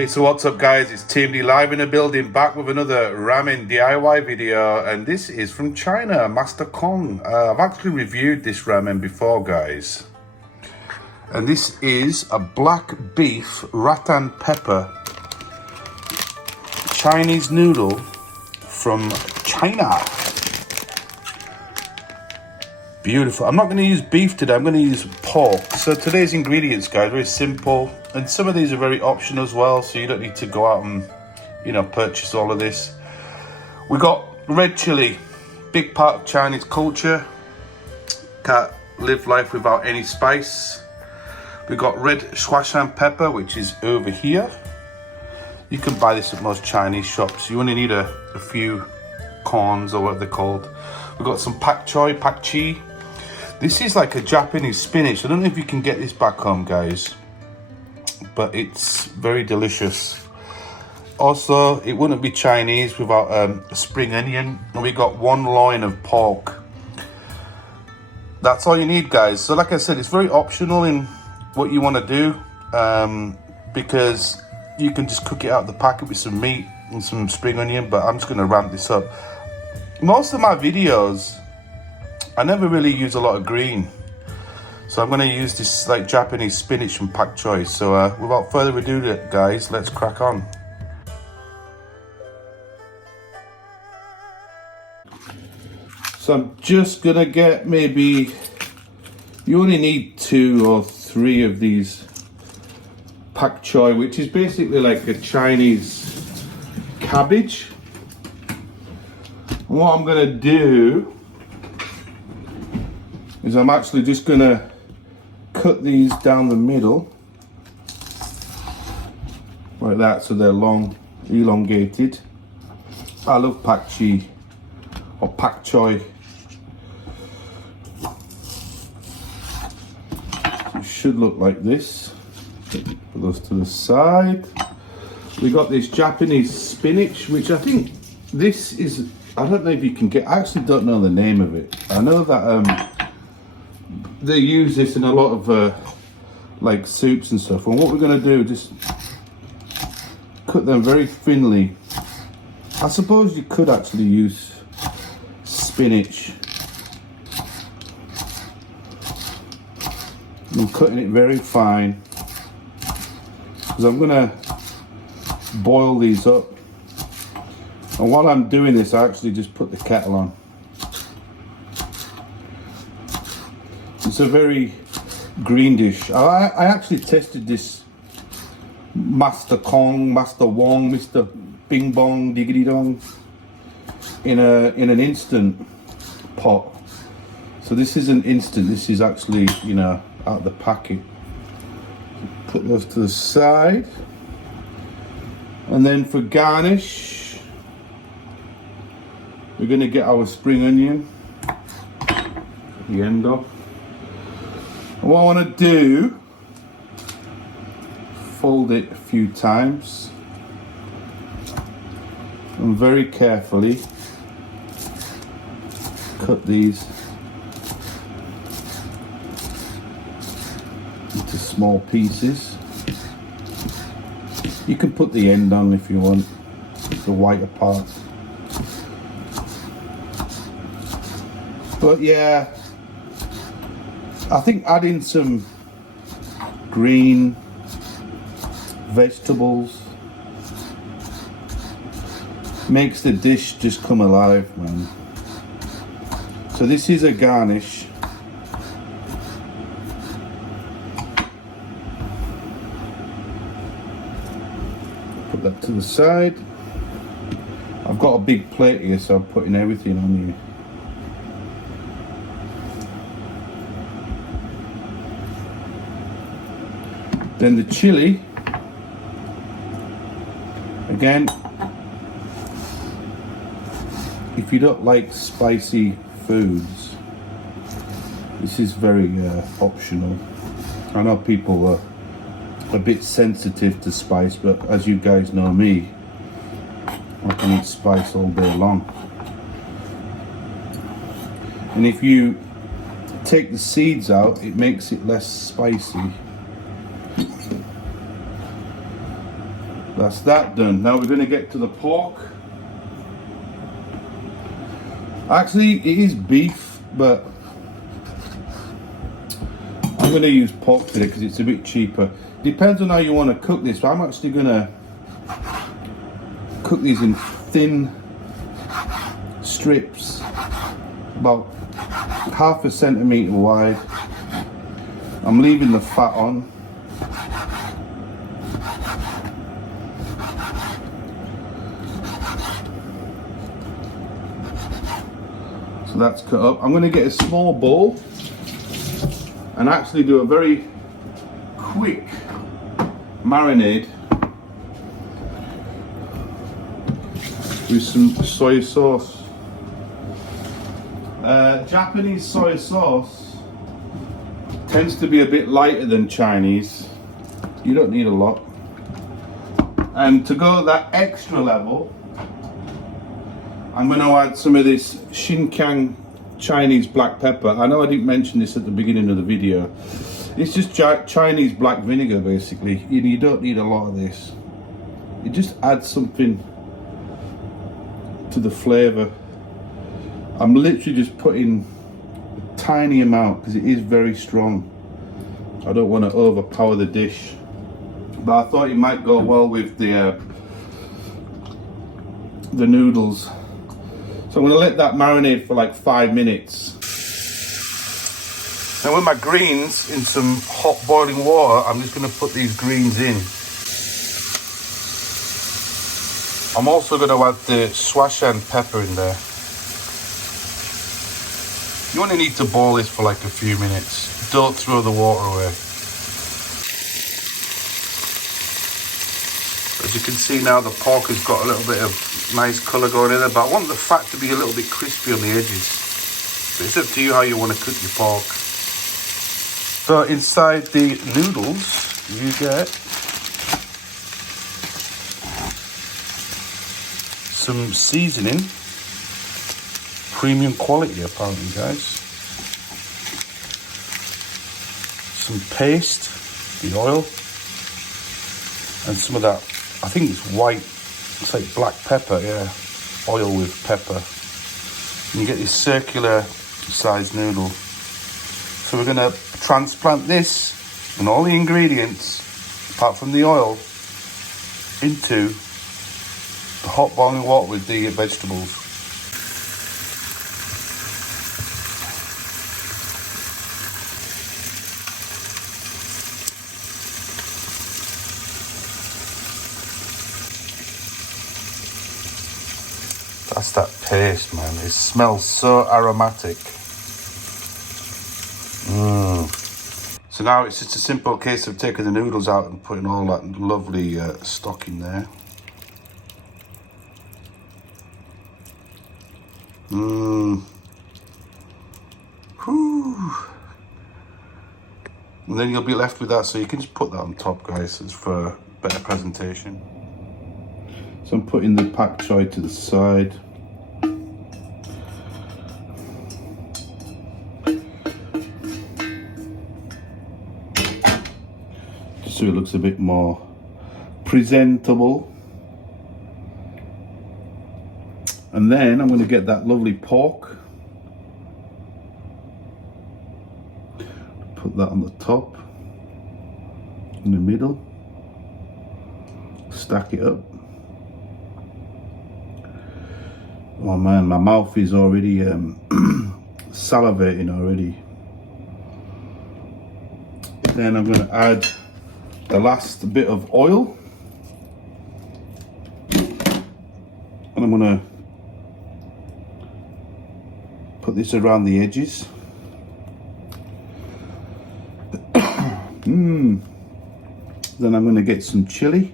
Hey, so what's up guys, it's Team D live in the building, back with another ramen DIY video, and this is from China, Master Kong. I've actually reviewed this ramen before guys, and this is a black beef rattan pepper Chinese noodle from China. Beautiful. I'm not going to use beef today, I'm going to use pork. So today's ingredients guys, very simple, and some of these are very optional as well, so you don't need to go out and purchase all of this. We got red chili, big part of Chinese culture, can't live life without any spice. We got red Szechuan pepper, which is over here. You can buy this at most Chinese shops. You only need a few corns or what they're called. We've got some pakchi. This is like a Japanese spinach. I don't know if you can get this back home guys, but it's very delicious. Also, it wouldn't be Chinese without a spring onion. And we got one loin of pork. That's all you need guys. So like I said, it's very optional in what you want to do, because you can just cook it out of the packet with some meat and some spring onion, but I'm just going to ramp this up. Most of my videos, I never really use a lot of green, so I'm going to use this like Japanese spinach from pakchoi. So without further ado guys, let's crack on. So I'm just going to get maybe, you only need 2 or 3 of these pakchoi, which is basically like a Chinese cabbage. And what I'm going to do is I'm actually just going to cut these down the middle like that, so they're long, elongated. I love pakchi or pakchoi. It should look like this. Put those to the side. We got this Japanese spinach, which I think this is, I don't know if you can get, I actually don't know the name of it. I know that they use this in a lot of like soups and stuff. And what we're going to do, just cut them very thinly. I suppose you could actually use spinach. I'm cutting it very fine because I'm going to boil these up. And while I'm doing this, I actually just put the kettle on. It's a very green dish. I actually tested this Master Kong, Master Wong, Mr. Bing Bong, Diggity Dong in an instant pot. So this isn't instant, this is actually, out of the packet. Put those to the side. And then for garnish, we're going to get our spring onion, the end off. And what I want to do, fold it a few times and very carefully cut these into small pieces. You can put the end on if you want, the whiter part. But yeah, I think adding some green vegetables makes the dish just come alive, man. So this is a garnish. Put that to the side. I've got a big plate here, so I'm putting everything on here. Then the chili, again, if you don't like spicy foods, this is very optional. I know people are a bit sensitive to spice, but as you guys know me, I can eat spice all day long. And if you take the seeds out, it makes it less spicy. That's that done. Now we're going to get to the pork. Actually, it is beef, but I'm going to use pork today because it's a bit cheaper. Depends on how you want to cook this, but I'm actually going to cook these in thin strips, about 1/2 centimetre wide. I'm leaving the fat on. So that's cut up. I'm going to get a small bowl and actually do a very quick marinade with some soy sauce. Japanese soy sauce tends to be a bit lighter than Chinese. You don't need a lot. And to go that extra level, I'm going to add some of this Xinjiang Chinese black pepper. I know I didn't mention this at the beginning of the video. It's just Chinese black vinegar, basically. You don't need a lot of this. It just adds something to the flavour. I'm literally just putting a tiny amount because it is very strong. I don't want to overpower the dish, but I thought it might go well with the noodles. So I'm going to let that marinate for like 5 minutes. Now with my greens in some hot boiling water, I'm just going to put these greens in. I'm also going to add the Szechuan pepper in there. You only need to boil this for like a few minutes. Don't throw the water away. As you can see now, the pork has got a little bit of nice colour going in there, but I want the fat to be a little bit crispy on the edges. So it's up to you how you want to cook your pork. So inside the noodles, you get some seasoning. Premium quality, apparently, guys. Some paste, the oil, and some of that, I think it's white, it's like black pepper, yeah, oil with pepper. And you get this circular sized noodle. So we're gonna transplant this and all the ingredients, apart from the oil, into the hot boiling water with the vegetables. That's that paste, man. It smells so aromatic. So now it's just a simple case of taking the noodles out and putting all that lovely stock in there. Whew. And then you'll be left with that, so you can just put that on top, guys, as for better presentation. So I'm putting the pakchoi to the side. Just so it looks a bit more presentable. And then I'm going to get that lovely pork. Put that on the top, in the middle. Stack it up. Oh man, my mouth is already salivating already. Then I'm going to add the last bit of oil. And I'm going to put this around the edges. Then I'm going to get some chilli.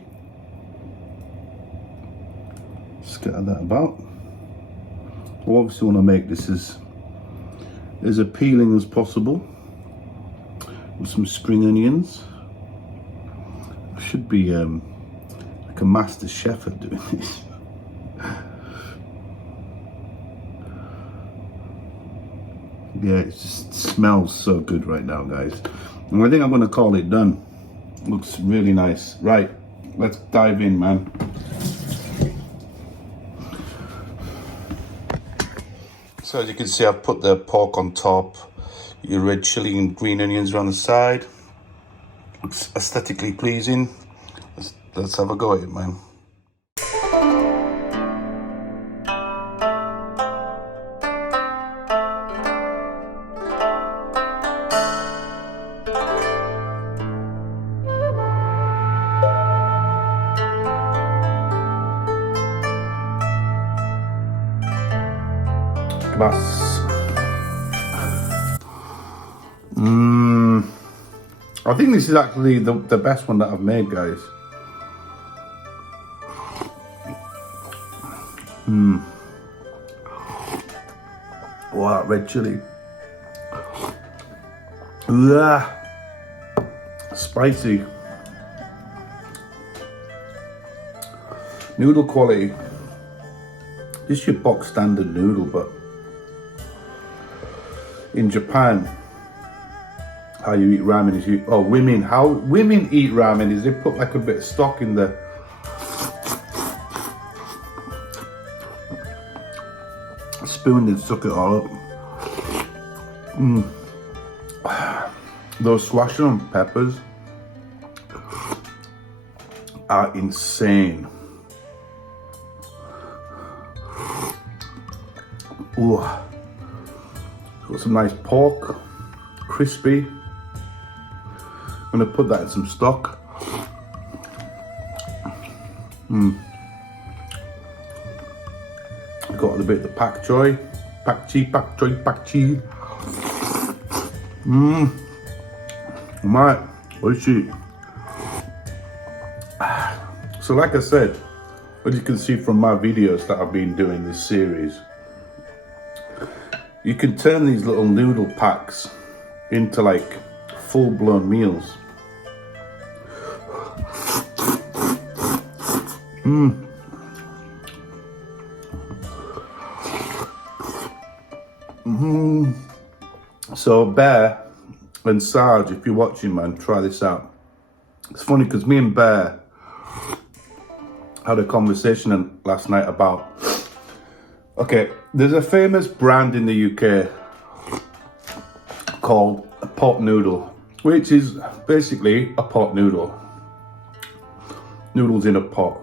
Scatter that about. I obviously want to make this as appealing as possible with some spring onions. I should be like a master chef at doing this. Yeah, it just smells so good right now, guys. And I think I'm going to call it done. Looks really nice. Right, let's dive in, man. So as you can see, I've put the pork on top, your red chili and green onions around the side. Looks aesthetically pleasing. Let's have a go at it, man. I think this is actually the best one that I've made, guys. Wow, that red chili. Spicy. Noodle quality. This is your box standard noodle, but in Japan, how you eat ramen is how women eat ramen is they put like a bit of stock in the spoon and suck it all up. Those Szechuan peppers are insane. Ooh. Got some nice pork, crispy. I'm gonna put that in some stock. Got a bit of the pakchoi, pakchi. Right, oishi. So like I said, as you can see from my videos that I've been doing this series, you can turn these little noodle packs into like full-blown meals. So Bear and Sarge, if you're watching, man, try this out. It's funny because me and Bear had a conversation last night about, okay, there's a famous brand in the UK called a pot noodle, which is basically a pot noodle. Noodles in a pot.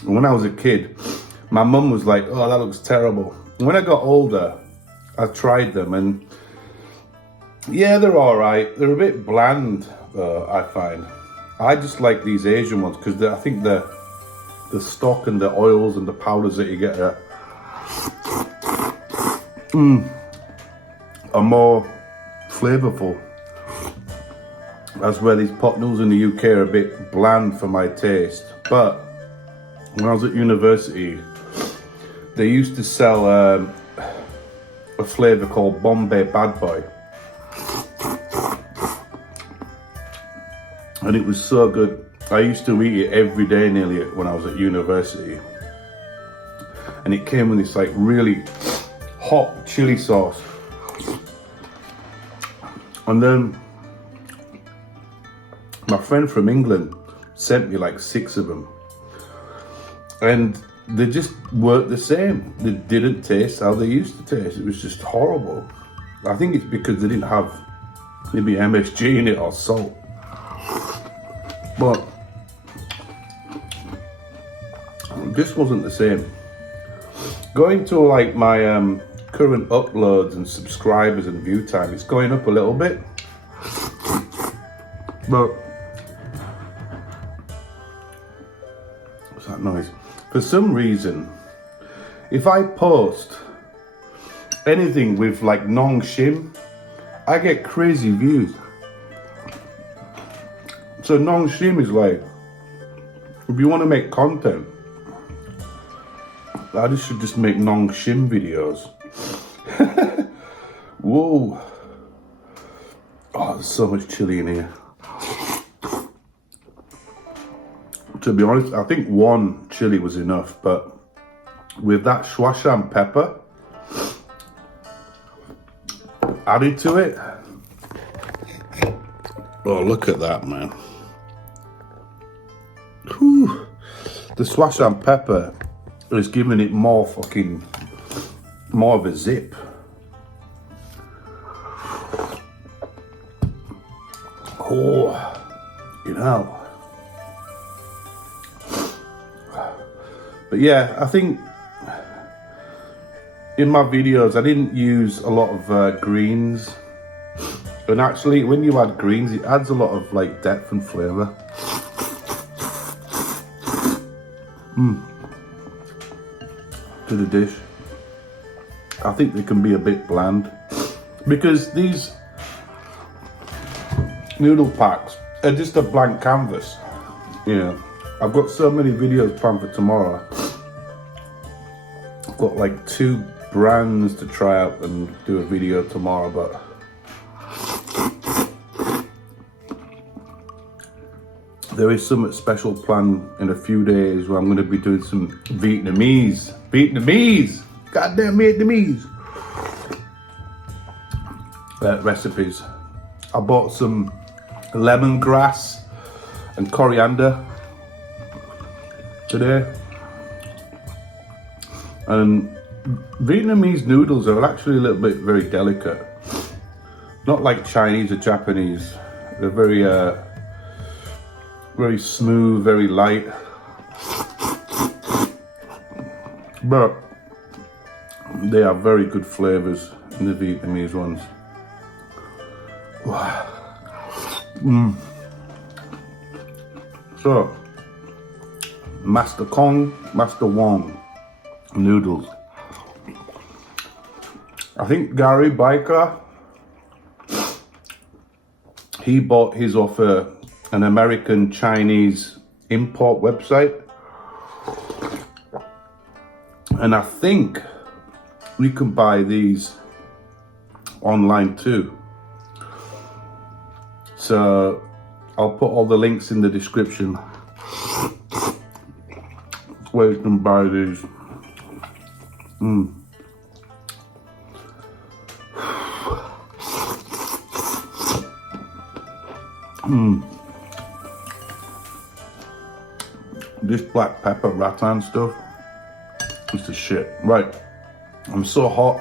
And when I was a kid, my mum was like, oh, that looks terrible. And when I got older, I tried them and yeah, they're all right. They're a bit bland, I find. I just like these Asian ones because I think the stock and the oils and the powders that you get are more flavorful. That's where these pot noodles in the UK are a bit bland for my taste. But when I was at university, they used to sell a flavour called Bombay Bad Boy. And it was so good. I used to eat it every day nearly when I was at university. And it came with this like really hot chili sauce. And then my friend from England sent me like 6 of them. And they just weren't the same. They didn't taste how they used to taste. It was just horrible. I think it's because they didn't have maybe MSG in it or salt. But this wasn't the same. Going to like my current uploads and subscribers and view time, it's going up a little bit. But what's that noise? For some reason, if I post anything with like Nong Shim, I get crazy views. So Nong Shim is like, if you want to make content, I should just make Nong Shim videos. Whoa. Oh, there's so much chili in here. To be honest, I think 1 chili was enough, but with that Szechuan pepper added to it, oh, look at that, man. Whew. The Szechuan pepper is giving it more of a zip. Oh, you know. But yeah, I think in my videos I didn't use a lot of greens, and actually when you add greens it adds a lot of like depth and flavour. To the dish. I think they can be a bit bland because these noodle packs are just a blank canvas. You know, I've got so many videos planned for tomorrow. I've got like 2 brands to try out and do a video tomorrow, but there is something special planned in a few days where I'm going to be doing some Vietnamese, goddamn Vietnamese recipes. I bought some lemongrass and coriander today, and Vietnamese noodles are actually a little bit very delicate, not like Chinese or Japanese. They're very smooth, very light, but they are very good flavors in the Vietnamese ones. So, Master Kong, Master Wong noodles. I think Gary Biker, he bought his off an American Chinese import website, and I think we can buy these online too. So I'll put all the links in the description where you can buy these. This black pepper rattan stuff is the shit. Right, I'm so hot.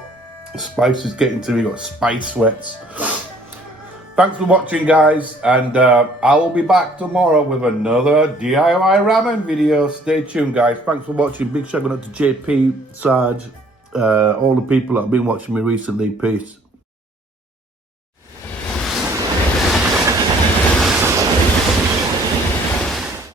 The spice is getting to me. Got spice sweats. Thanks for watching, guys, and I will be back tomorrow with another DIY ramen video. Stay tuned, guys. Thanks for watching. Big shout out to JP, Sarge, all the people that have been watching me recently. Peace.